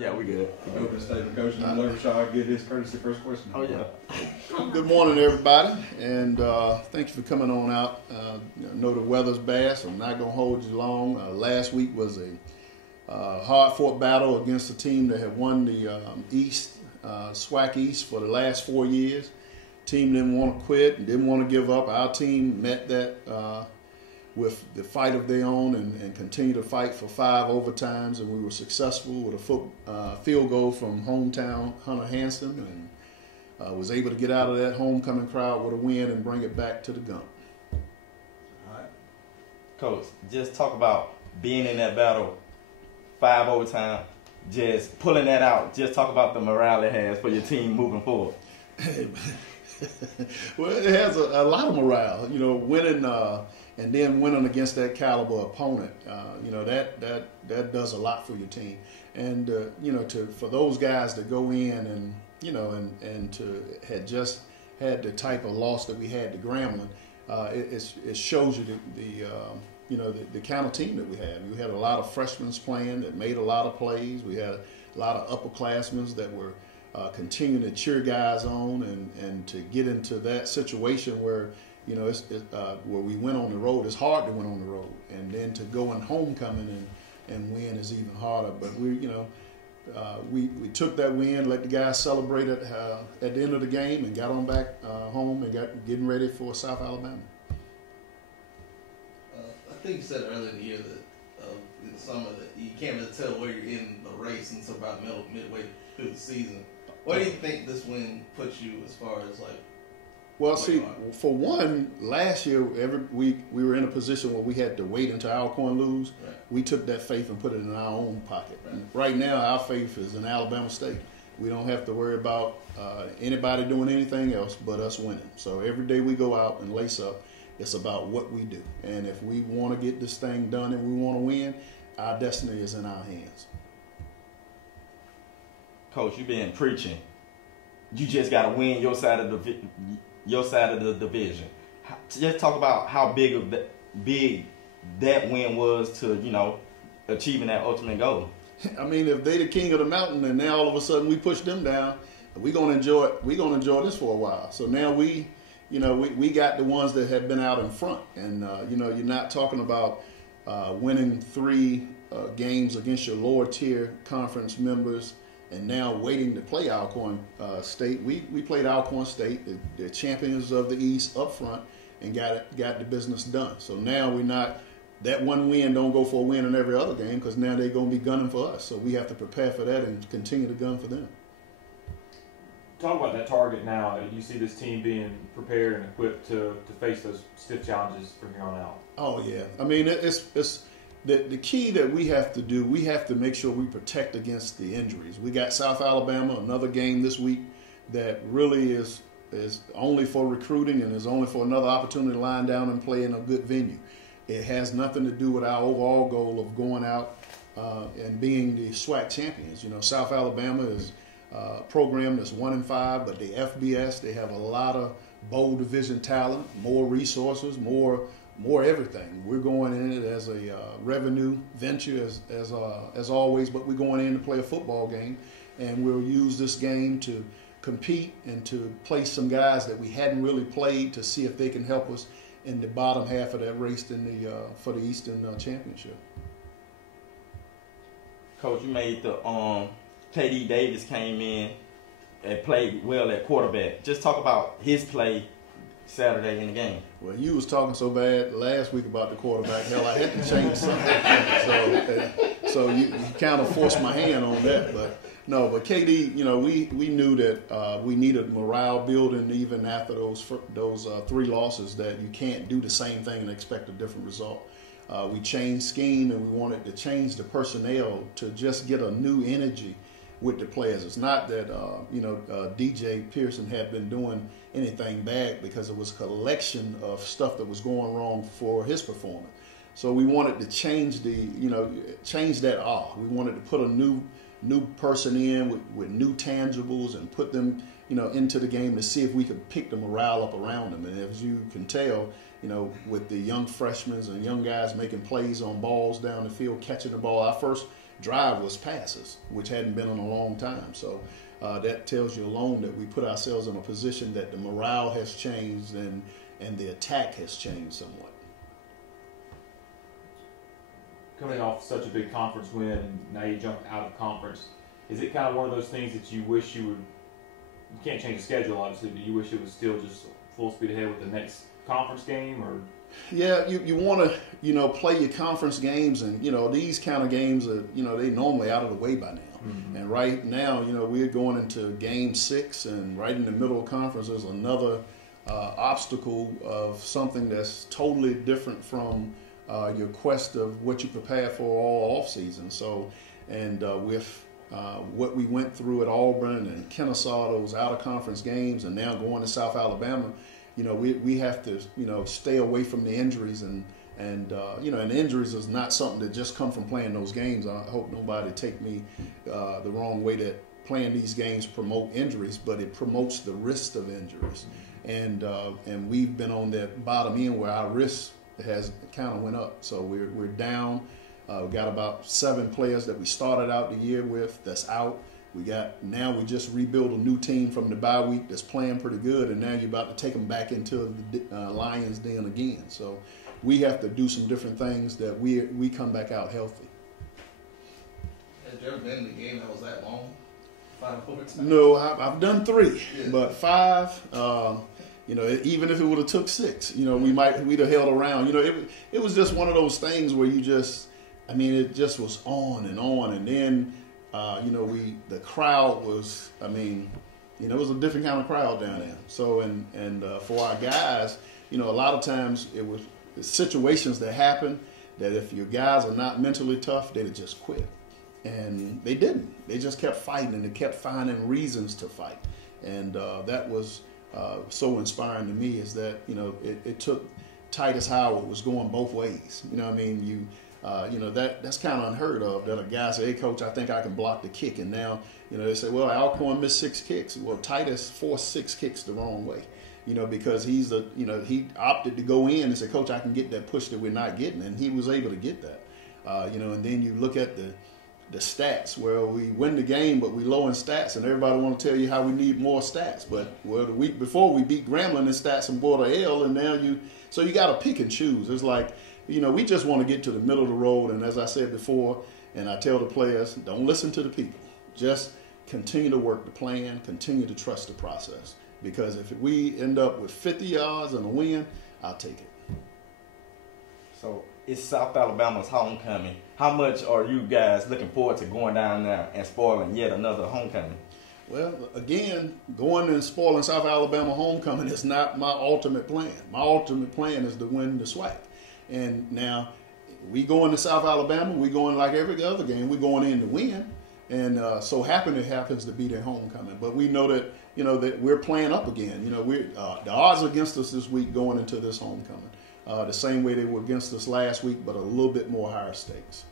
Yeah, we good. Open statement, Coach. And let Rashad get his courtesy first question. Oh, yeah. Good morning, everybody, and thank you for coming on out. I know the weather's bad, so I'm not going to hold you long. Last week was a hard-fought battle against a team that had won the East, SWAC East, for the last 4 years. Team didn't want to quit and didn't want to give up. Our team met that with the fight of their own and continued to fight for 5 overtimes, and we were successful with a field goal from hometown Hunter Hanson, and was able to get out of that homecoming crowd with a win and bring it back to the Gump. All right. Coach, just talk about being in that battle, 5 overtime, just pulling that out. Just talk about the morale it has for your team moving forward. Well, it has a lot of morale, winning and then winning against that caliber opponent. That does a lot for your team, and for those guys to go in and to had just had the type of loss that we had to Grambling, it shows you the kind of team that we had. We had a lot of freshmen playing that made a lot of plays. We had a lot of upperclassmen that were continuing to cheer guys on and to get into that situation where where we went on the road. It's hard to win on the road, and then to go in homecoming and win is even harder. But we took that win, let the guys celebrate it at the end of the game, and got on back home and getting ready for South Alabama. I think you said earlier in the year that in the summer that you can't really tell where you're in the race until about midway through the season. What do you think this win puts you as far as like? Well, see, for one, last year every week we were in a position where we had to wait until Alcorn lose. Right. We took that faith and put it in our own pocket. Right now, our faith is in Alabama State. We don't have to worry about anybody doing anything else but us winning. So every day we go out and lace up, it's about what we do. And if we want to get this thing done and we want to win, our destiny is in our hands. Coach, you've been preaching. You just got to win your side of the division. Just talk about how big that win was to achieving that ultimate goal. I mean, if they the king of the mountain and now all of a sudden we push them down, we're gonna enjoy it. We're gonna enjoy this for a while. So now we got the ones that have been out in front, and you're not talking about winning 3 games against your lower tier conference members, and now waiting to play Alcorn State. We played Alcorn State, the champions of the East, up front, and got the business done. So now we're not, that one win don't go for a win in every other game, because now they're going to be gunning for us. So we have to prepare for that and continue to gun for them. Talk about that target now. You see this team being prepared and equipped to face those stiff challenges from here on out. Oh, yeah. I mean, it's the key that we have to do, we have to make sure we protect against the injuries. We got South Alabama, another game this week that really is only for recruiting and is only for another opportunity to line down and play in a good venue. It has nothing to do with our overall goal of going out and being the SWAC champions. South Alabama is a program that's 1-5, but the FBS, they have a lot of bowl division talent, more resources, more everything. We're going in it as a revenue venture as always, but we're going in to play a football game, and we'll use this game to compete and to play some guys that we hadn't really played to see if they can help us in the bottom half of that race for the Eastern Championship. Coach, you made the KD Davis came in and played well at quarterback. Just talk about his play Saturday in the game. Well, you was talking so bad last week about the quarterback. Hell, I had to change something. So you kind of forced my hand on that. But KD, we knew that we needed morale building even after those 3 losses, that you can't do the same thing and expect a different result. We changed scheme, and we wanted to change the personnel to just get a new energy with the players. It's not that DJ Pearson had been doing anything bad, because it was a collection of stuff that was going wrong for his performance. So we wanted to change that off. We wanted to put a new person in with new tangibles and put them into the game to see if we could pick the morale up around them. And as you can tell, with the young freshmen and young guys making plays on balls down the field, catching the ball. Our first drive was passes, which hadn't been in a long time. So that tells you alone that we put ourselves in a position that the morale has changed and the attack has changed somewhat. Coming off such a big conference win, and now you jumped out of conference, is it kind of one of those things that you wish you would? You can't change the schedule, obviously, but you wish it was still just full speed ahead with the next conference game, or? Yeah, you want to play your conference games, and these kind of games are they normally out of the way by now. Mm-hmm. And right now we're going into game 6, and right in the middle of conference there's another obstacle of something that's totally different from your quest of what you prepared for all off season. So, and with what we went through at Auburn and Kennesaw, those out of conference games, and now going to South Alabama, we have to stay away from the injuries, and injuries is not something that just come from playing those games. I hope nobody take me the wrong way that playing these games promote injuries, but it promotes the risk of injuries, and we've been on that bottom end where our risk has kind of went up. So we're down. We've got about 7 players that we started out the year with that's out. We just rebuilt a new team from the bye week that's playing pretty good, and now you're about to take them back into the Lions Den again. So we have to do some different things that we come back out healthy. Has there ever been a game that was that long? 5 overtimes? No, I've done 3, yeah. But 5. Even if it would have took 6, we'd have held around. It was just one of those things where it just was on, and then the crowd was, it was a different kind of crowd down there. So and for our guys, a lot of times it was situations that happen that if your guys are not mentally tough, they'd just quit, and they didn't. They just kept fighting, and they kept finding reasons to fight, and that was. So inspiring to me is that it took Titus Howard was going both ways. That's kind of unheard of, that a guy say, "Hey coach, I think I can block the kick," and now they say, "Well, Alcorn missed 6 kicks." Well, Titus forced 6 kicks the wrong way, because he opted to go in and say, "Coach, I can get that push that we're not getting," and he was able to get that. And then you look at the stats where we win the game, but we low in stats, and everybody want to tell you how we need more stats. But the week before we beat Grambling in stats and bought a L, and now you got to pick and choose. It's like, we just want to get to the middle of the road. And as I said before, and I tell the players, don't listen to the people. Just continue to work the plan, continue to trust the process. Because if we end up with 50 yards and a win, I'll take it. So it's South Alabama's homecoming. How much are you guys looking forward to going down there and spoiling yet another homecoming? Well, again, going and spoiling South Alabama homecoming is not my ultimate plan. My ultimate plan is to win the SWAC. And now we going to South Alabama, we going like every other game, we going in to win. And so it happens to be their homecoming. But we know that, that we're playing up again. The odds against us this week going into this homecoming. The same way they were against us last week, but a little bit more higher stakes.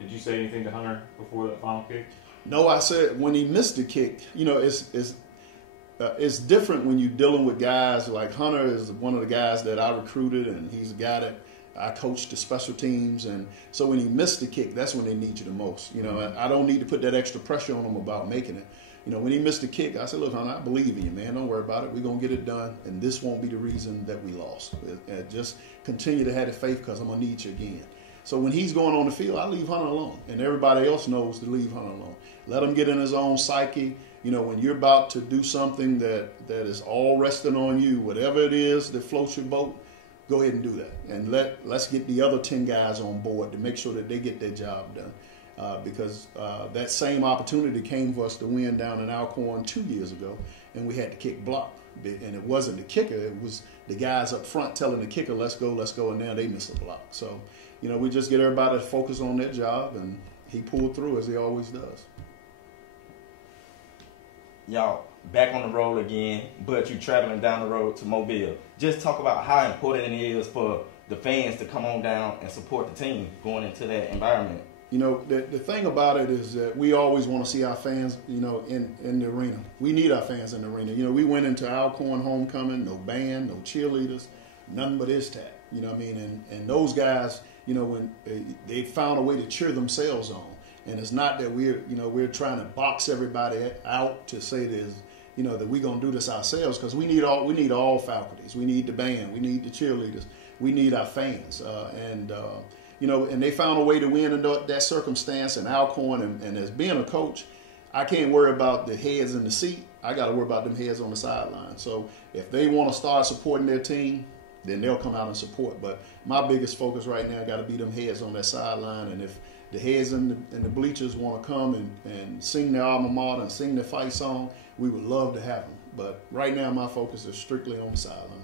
Did you say anything to Hunter before that final kick? No, I said when he missed the kick, it's different when you're dealing with guys like Hunter is one of the guys that I recruited, and he's a guy that I coached the special teams, and so when he missed the kick, that's when they need you the most. I don't need to put that extra pressure on him about making it. When he missed the kick, I said, "Look, Hunter, I believe in you, man. Don't worry about it. We're going to get it done, and this won't be the reason that we lost. Just continue to have the faith, because I'm going to need you again." So when he's going on the field, I leave Hunter alone, and everybody else knows to leave Hunter alone. Let him get in his own psyche. When you're about to do something that is all resting on you, whatever it is that floats your boat, go ahead and do that. And let's get the other 10 guys on board to make sure that they get their job done. Because that same opportunity came for us to win down in Alcorn 2 years ago, and we had to kick block. And it wasn't the kicker, it was the guys up front telling the kicker, let's go, and now they miss a block. So, we just get everybody to focus on their job, and he pulled through as he always does. Y'all back on the road again, but you traveling down the road to Mobile. Just talk about how important it is for the fans to come on down and support the team going into that environment. The thing about it is that we always want to see our fans, in the arena. We need our fans in the arena. We went into Alcorn homecoming, no band, no cheerleaders, nothing but ISTAT. And those guys, when they found a way to cheer themselves on. And it's not that we're trying to box everybody out to say there's, that we're going to do this ourselves, because we need all faculties. We need the band. We need the cheerleaders. We need our fans. And they found a way to win in that circumstance. And Alcorn, and as being a coach, I can't worry about the heads in the seat. I got to worry about them heads on the sideline. So if they want to start supporting their team, then they'll come out and support. But my biggest focus right now got to be them heads on that sideline. And if the heads in the bleachers want to come and sing their alma mater and sing their fight song, we would love to have them. But right now my focus is strictly on the sideline.